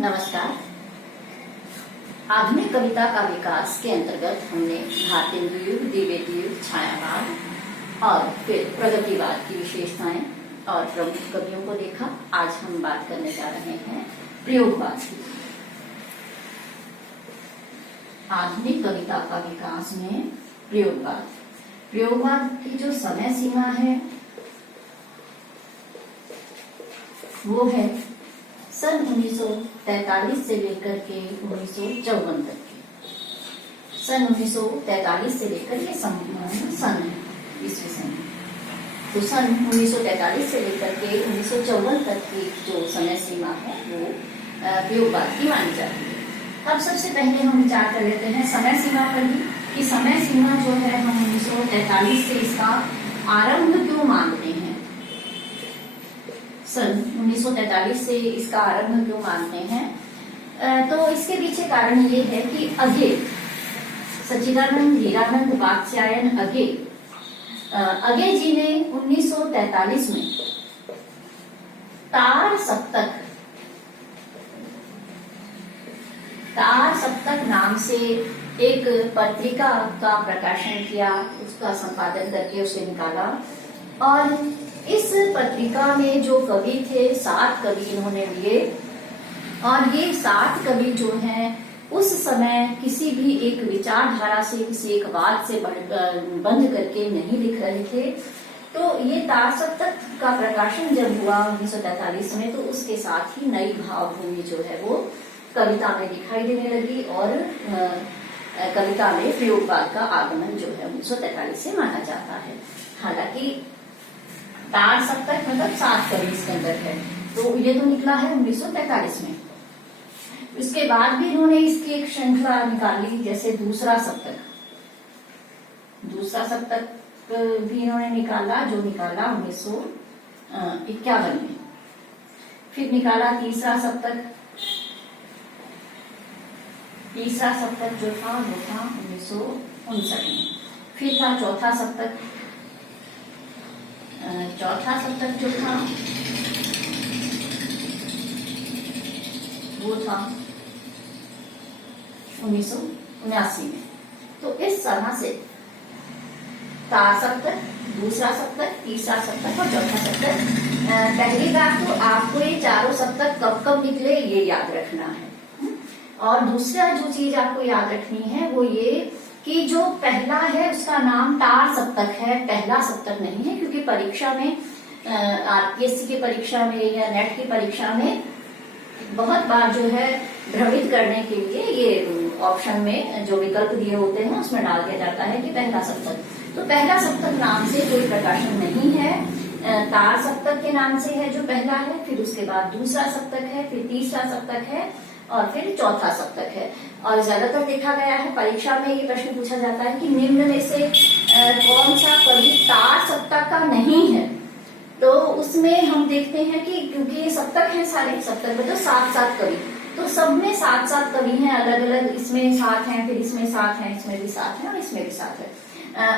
नमस्कार। आधुनिक कविता का विकास के अंतर्गत हमने भारतेंदु युग, द्विवेदी युग, छायावाद और फिर प्रगतिवाद की विशेषताएं और प्रमुख कवियों को देखा। आज हम बात करने जा रहे हैं प्रयोगवाद की। आधुनिक कविता का विकास में प्रयोगवाद की जो समय सीमा है वो है सन 1943 से लेकर के 1954 तक की। सन 1943 से लेकर के सन है ईस्वी सन। तो सन 1943 से लेकर के 1954 तक की जो समय सीमा है वो प्रयोगवाद की मानी जाती है। अब सबसे पहले हम विचार कर लेते हैं समय सीमा पर ही कि समय सीमा जो है हम 1943 से इसका आरंभ क्यों मानते हैं। सन 1943 से इसका आरंभ क्यों मानते हैं, तो इसके पीछे कारण ये है कि अगे सच्चिदानंद हीरानंद वात्स्यायन अगे जी ने 1943 में तार सप्तक नाम से एक पत्रिका का प्रकाशन किया, उसका संपादन करके उसे निकाला। और इस पत्रिका में जो कवि थे 7 कवि इन्होंने लिए, और ये 7 कवि जो हैं उस समय किसी भी एक विचारधारा से, किसी एक वाद से बंध करके नहीं लिख रहे थे। तो ये तार सप्तक का प्रकाशन जब हुआ 1943 में, तो उसके साथ ही नई भावभूमि जो है वो कविता में दिखाई देने लगी और कविता में प्रयोगवाद का आगमन जो है 1943 से माना जाता है। हालांकि तार सप्तक मतलब 7 कवि इसके अंदर है, तो ये तो निकला है 1943 में। इसके बाद भी इन्होंने इसकी एक श्रृंखला निकाली, जैसे दूसरा सप्तक भी इन्होंने निकाला, जो निकाला 1951 में। फिर निकाला तीसरा सप्तक जो था वो था 1959 में। फिर था चौथा सप्तक जो था वो था 1979 में। तो इस तरह से तार सप्तक, दूसरा सप्तक, तीसरा सप्तक और चौथा सप्तक। पहली बात तो आपको ये चारों सप्तक कब कब निकले ये याद रखना है। और दूसरा जो चीज आपको याद रखनी है वो ये कि जो पहला है उसका नाम तार सप्तक है, पहला सप्तक नहीं है। क्योंकि परीक्षा में आरपीएससी की परीक्षा में या नेट की परीक्षा में बहुत बार जो है भ्रमित करने के लिए ये ऑप्शन में जो विकल्प दिए होते हैं उसमें डाल दिया जाता है कि पहला सप्तक। तो पहला सप्तक नाम से कोई प्रकाशन नहीं है, तार सप्तक के नाम से है जो पहला है। फिर उसके बाद दूसरा सप्तक है, फिर तीसरा सप्तक है और फिर चौथा सप्तक है। और ज्यादातर देखा गया है परीक्षा में ये प्रश्न पूछा जाता है कि निम्न में से कौन सा कवि तार सप्तक का नहीं है। तो उसमें हम देखते हैं कि क्योंकि ये सप्तक है, सारे सप्तक में तो 7 कवि, तो सब में 7 कवि हैं अलग अलग। इसमें 7 हैं, फिर इसमें 7 हैं, इसमें भी 7 हैं और इसमें भी 7 है।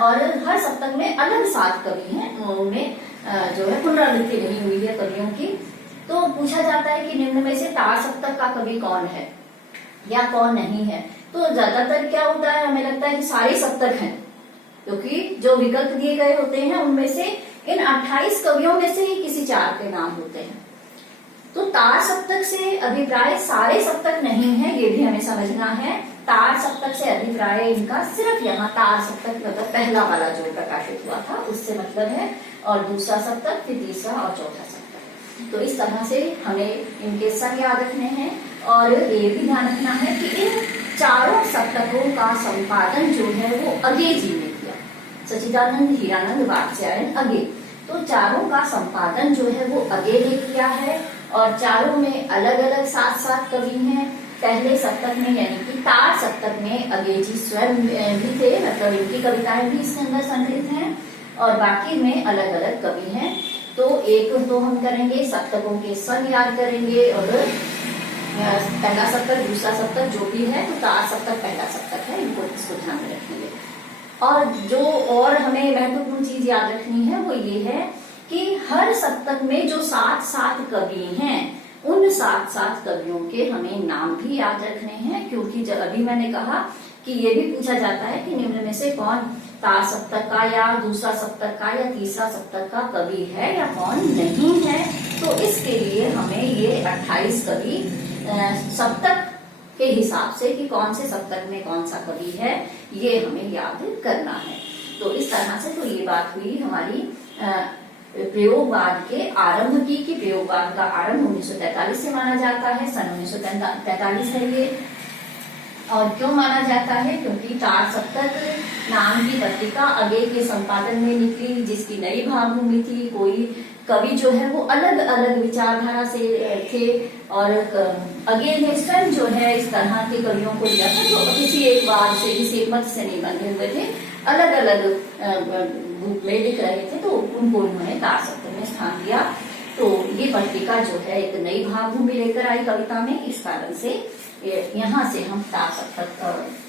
और हर सप्तक में अलग 7 कवि हैं, उनमें जो है पुनरावृत्ति नहीं हुई है कवियों की। तो पूछा जाता है कि निम्न में से तार सप्तक का कवि कौन है या कौन नहीं है। तो ज्यादातर क्या होता है, हमें लगता है कि सारे सप्तक हैं, क्योंकि जो विकल्प दिए गए होते हैं उनमें से इन 28 कवियों में से ही किसी 4 के नाम होते हैं। तो तार सप्तक से अभिप्राय सारे सप्तक नहीं है, ये भी हमें समझना है। तार सप्तक से अभिप्राय इनका सिर्फ यहाँ तार सप्तक मतलब पहला वाला जो प्रकाशित हुआ था उससे मतलब है, और दूसरा सप्तक, फिर तीसरा और चौथा सप्तक। तो इस तरह से हमें इनके सन याद रखने हैं। और ये भी ध्यान रखना है कि इन चारों सप्तकों का संपादन जो है वो अगे जी ने किया, सच्चिदानंद हीरानंद वात्स्यायन अगे। तो चारों का संपादन जो है वो अगे ने किया है। और चारों में अलग अलग 7 कवि हैं। पहले सप्तक में यानी कि तार सप्तक में अगे जी स्वयं भी थे, मतलब इनकी कविताएं भी इसके अंदर संग्रहित हैं। और बाकी में अलग अलग कवि हैं। तो एक तो हम करेंगे सप्तकों के सन याद करेंगे, और पहला सप्तक, दूसरा सप्तक जो भी है, तो तार सप्तक पहला सप्तक है, इनको इसको ध्यान में रखेंगे। और जो और हमें महत्वपूर्ण चीज याद रखनी है वो ये है कि हर सप्तक में जो 7 कवि हैं उन 7 कवियों के हमें नाम भी याद रखने हैं, क्योंकि जब अभी मैंने कहा कि ये भी पूछा जाता है कि निम्न में से कौन तार सप्तक का या दूसरा सप्तक का या तीसरा सप्तक का कवि है या कौन नहीं है। तो इसके लिए हमें ये 28 कवि सप्तक के हिसाब से कि कौन से सप्तक में कौन सा कवि है ये हमें याद करना है। तो इस तरह से तो ये बात हुई हमारी प्रयोगवाद के आरंभ की, कि प्रयोगवाद का आरंभ 1943 से माना जाता है, सन 1943 है ये। और क्यों माना जाता है? क्योंकि तार सप्तक नाम की पत्रिका अगे के संपादन में निकली, जिसकी नई भावभूमि थी। कोई कवि जो है वो अलग अलग विचारधारा से थे, और अगे ने स्वयं जो है इस तरह के कवियों को लिया था जो किसी एक वाद से, किसी एक मत से नहीं बंधे हुए थे, अलग अलग रूप में लिख रहे थे, तो उनको उन्होंने तार सप्तक में स्थान दिया। तो ये पत्रिका जो है एक नई भावभूमि लेकर आई कविता में, इस कारण से यहाँ से हम तार सप्तक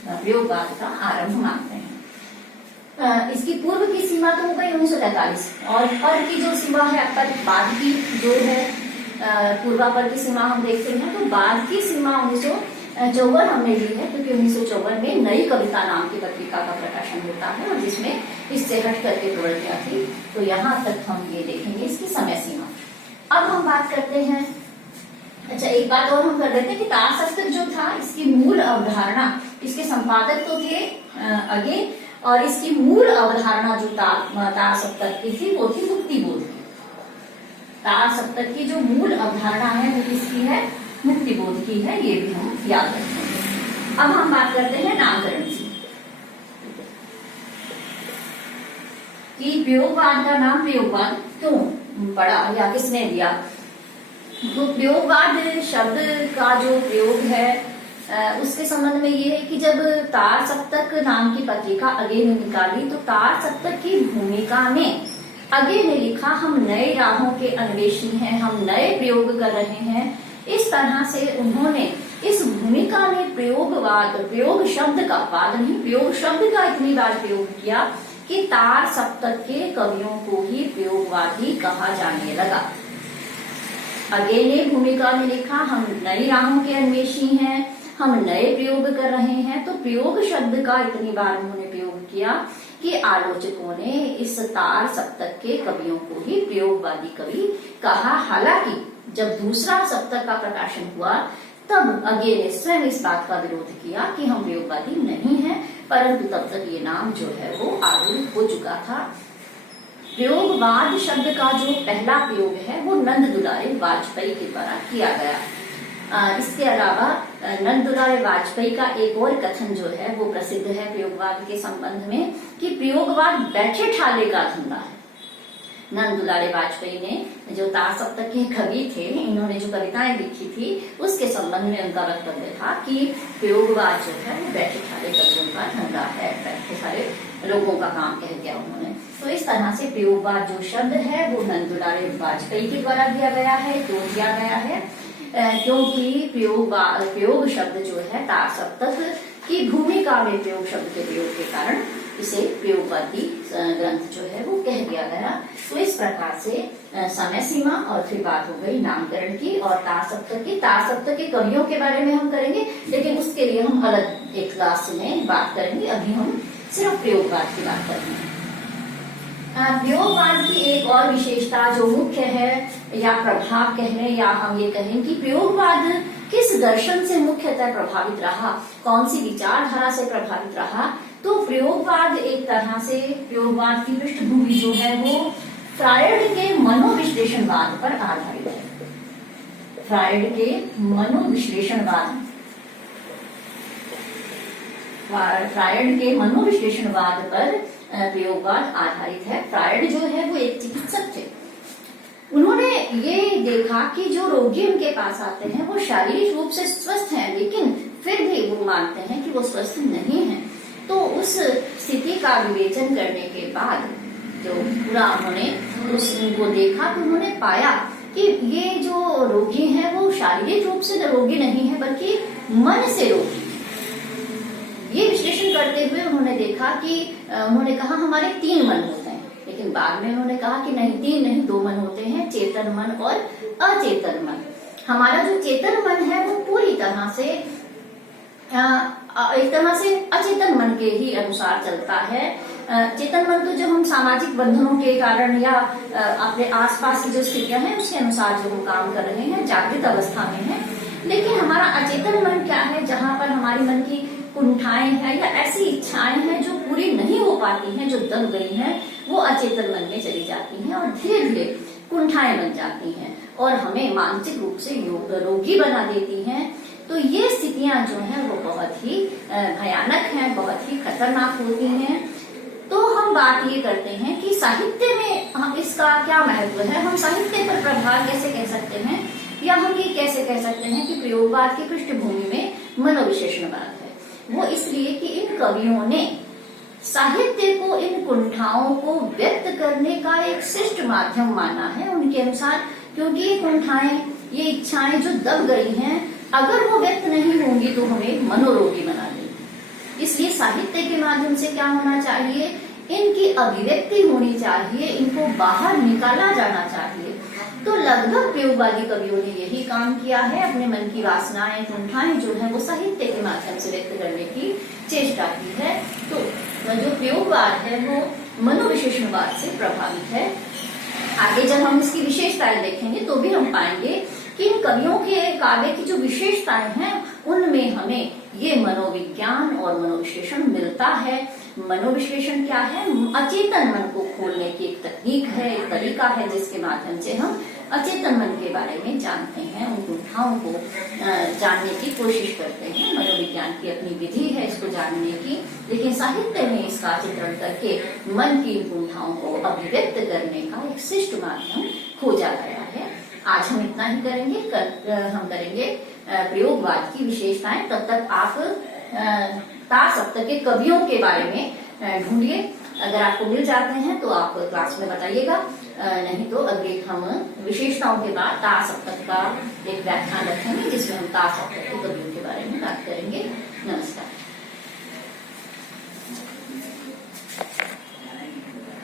प्रयोगवाद का आरंभ मानते हैं। इसकी पूर्व की सीमा तो हो गई 1943, और पर की जो सीमा है, पर बाद की जो है पूर्वापर की सीमा हम देखते हैं, तो बाद की सीमा 1954 हमने ली है, क्योंकि 1954 में नई कविता नाम की पत्रिका का प्रकाशन होता है, और जिसमें इससे हट करके प्रवृत्तियां थी। तो यहाँ तक हम ये देखेंगे इसकी समय सीमा। अब हम बात करते हैं, अच्छा एक बात और हम कर लेते हैं कि तार सप्तक जो था, इसकी मूल अवधारणा, इसके संपादक तो थे अगे, और इसकी मूल अवधारणा जो तार सप्तक की थी वो थी मुक्ति बोध की। तार सप्तक की जो मूल अवधारणा है वो किसकी है? मुक्ति बोध की है, ये भी हम याद रखेंगे। अब हम बात करते हैं नामकरण की, कि प्रयोगवाद का नाम प्रयोगवाद क्यों पड़ा या किसने दिया? तो प्रयोगवाद शब्द का जो प्रयोग है उसके संबंध में ये है कि जब तार सप्तक नाम की पत्रिका अगे ने निकाली, तो तार सप्तक की भूमिका में अगे ने लिखा, हम नए राहों के अन्वेषी हैं, हम नए प्रयोग कर रहे हैं। इस तरह से उन्होंने इस भूमिका में प्रयोगवाद, प्रयोग शब्द का, वाद नहीं, प्रयोग शब्द का इतनी बार प्रयोग किया कि तार सप्तक के कवियों को ही प्रयोगवादी कहा जाने लगा। अगे ने भूमिका में लिखा, हम नई राहों के अन्वेषी हैं, हम नए प्रयोग कर रहे हैं। तो प्रयोग शब्द का इतनी बार उन्होंने प्रयोग किया कि आलोचकों ने इस तार सप्तक के कवियों को ही प्रयोगवादी कवि कहा। हालांकि जब दूसरा सप्तक का प्रकाशन हुआ, तब अगे ने स्वयं इस बात का विरोध किया कि हम प्रयोगवादी नहीं हैं, परंतु तब तक ये नाम जो है वो आरूढ़ हो चुका था। प्रयोगवाद शब्द का जो पहला प्रयोग है वो नंद दुलारे वाजपेयी के द्वारा किया गया। इसके अलावा नंद दुलारे वाजपेयी का एक और कथन जो है वो प्रसिद्ध है प्रयोगवाद के संबंध में, कि प्रयोगवाद बैठे ठाले का धंधा है। नंद दुलारे वाजपेयी ने, जो तार सप्तक के कवि थे, इन्होंने जो कविताएं लिखी थी उसके संबंध में उनका वक्तव्य था कि प्रयोगवाद जो है वो बैठे ठाले कवियों का धंधा है, बैठे ठाले लोगों का काम कह दिया उन्होंने। तो इस तरह से प्रयोगवाद जो शब्द है वो नंद दुलारे वाजपेयी के द्वारा दिया गया है। क्यों दिया गया है? क्योंकि प्रयोग शब्द जो है तार सप्तक की भूमिका में प्रयोग शब्द के प्रयोग के कारण इसे प्रयोगवादी ग्रंथ जो है वो कह दिया गया। तो इस प्रकार से समय सीमा और फिर बात हो गई नामकरण की और तार सप्तक की। तार सप्तक के कवियों के बारे में हम करेंगे, लेकिन उसके लिए हम अलग एक क्लास में बात करेंगे। अभी हम सिर्फ प्रयोगवाद की बात करेंगे। प्रयोगवाद की एक और विशेषता जो मुख्य है या प्रभाव कह लें, या हम ये कहें कि प्रयोगवाद किस दर्शन से मुख्यतः प्रभावित रहा, कौन सी विचारधारा से प्रभावित रहा। तो प्रयोगवाद एक तरह से, प्रयोगवाद की पृष्ठभूमि जो है वो फ्रायड के मनोविश्लेषणवाद पर आधारित है। फ्रायड के मनोविश्लेषणवाद, फ्रायड के मनोविश्लेषणवाद पर प्रयोगवाद आधारित है। फ्रायड जो है वो एक चिकित्सक थे। उन्होंने ये देखा कि जो रोगी उनके पास आते हैं वो शारीरिक रूप से स्वस्थ हैं, लेकिन फिर भी वो मानते हैं कि वो स्वस्थ नहीं हैं। तो उस स्थिति का विवेचन करने के बाद जो पूरा उन्होंने उसको देखा, तो उन्होंने पाया कि ये जो रोगी हैं वो शारीरिक रूप से रोगी नहीं है, बल्कि मन से रोगी। ये विश्लेषण करते हुए उन्होंने देखा कि उन्होंने कहा हमारे 3 मन होते हैं, लेकिन बाद में उन्होंने कहा कि नहीं, 3 नहीं, 2 मन होते हैं, चेतन मन और अचेतन मन। हमारा जो चेतन मन है वो पूरी तरह से एक तरह से अचेतन मन के ही अनुसार चलता है। चेतन मन तो जब हम सामाजिक बंधनों के कारण या अपने आसपास की जो स्थितियां हैं उसके अनुसार जो हम काम कर रहे हैं, जागृत अवस्था में है। लेकिन हमारा अचेतन मन क्या है, जहां पर हमारी मन की कुंठाएं हैं या ऐसी इच्छाएं हैं जो पूरी नहीं हो पाती हैं, जो दब गई हैं, वो अचेतन मन में चली जाती हैं और धीरे धीरे कुंठाएं बन जाती हैं और हमें मानसिक रूप से रोगी बना देती हैं। तो ये स्थितियां जो हैं वो बहुत ही भयानक हैं, बहुत ही खतरनाक होती हैं। तो हम बात ये करते हैं कि साहित्य में हम इसका क्या महत्व है, हम साहित्य पर प्रभाव कैसे कह सकते हैं, या हम ये कैसे कह सकते हैं कि प्रयोगवाद की पृष्ठभूमि में मनोविशेषणवाद है। वो इसलिए कि इन कवियों ने साहित्य को, इन कुंठाओं को व्यक्त करने का एक श्रेष्ठ माध्यम माना है उनके अनुसार, क्योंकि ये कुंठाएं, ये इच्छाएं जो दब गई हैं, अगर वो व्यक्त नहीं होंगी तो हमें मनोरोगी बना देगी। इसलिए साहित्य के माध्यम से क्या होना चाहिए, इनकी अभिव्यक्ति होनी चाहिए, इनको बाहर निकाला जाना चाहिए। तो लगभग प्रयोगवादी कवियों ने यही काम किया है, अपने मन की वासनाएं, कुंठाएं जो है वो साहित्य के माध्यम से व्यक्त करने की चेष्टा की है। तो जो प्रयोगवाद है वो मनोविशेषणवाद से प्रभावित है। आगे जब हम इसकी विशेषताएं देखेंगे तो भी हम पाएंगे कि इन कवियों के काव्य की जो विशेषताएं हैं उनमें हमें ये मनोविज्ञान और मनोविश्लेषण मिलता है। मनोविश्लेषण क्या है, अचेतन मन को खोलने की एक तकनीक है, एक तरीका है जिसके माध्यम से हम अचेतन मन के बारे में जानते हैं, उन कुंठाओं को जानने की कोशिश करते हैं। मनोविज्ञान की अपनी विधि है इसको जानने की, लेकिन साहित्य में इसका चित्रण करके मन की कुंठाओं को अभिव्यक्त करने का एक श्रेष्ठ माध्यम खोजा गया है। आज हम इतना ही करेंगे, कल हम करेंगे प्रयोगवाद की विशेषताएं। तब तक आप ता सप्तक के कवियों के बारे में ढूंढिए। अगर आपको मिल जाते हैं तो आप क्लास में बताइएगा, नहीं तो अगले हम विशेषताओं के बाद ता सप्तक का एक व्याख्यान रखेंगे जिसमें हम ता सप्तक के कवियों के बारे में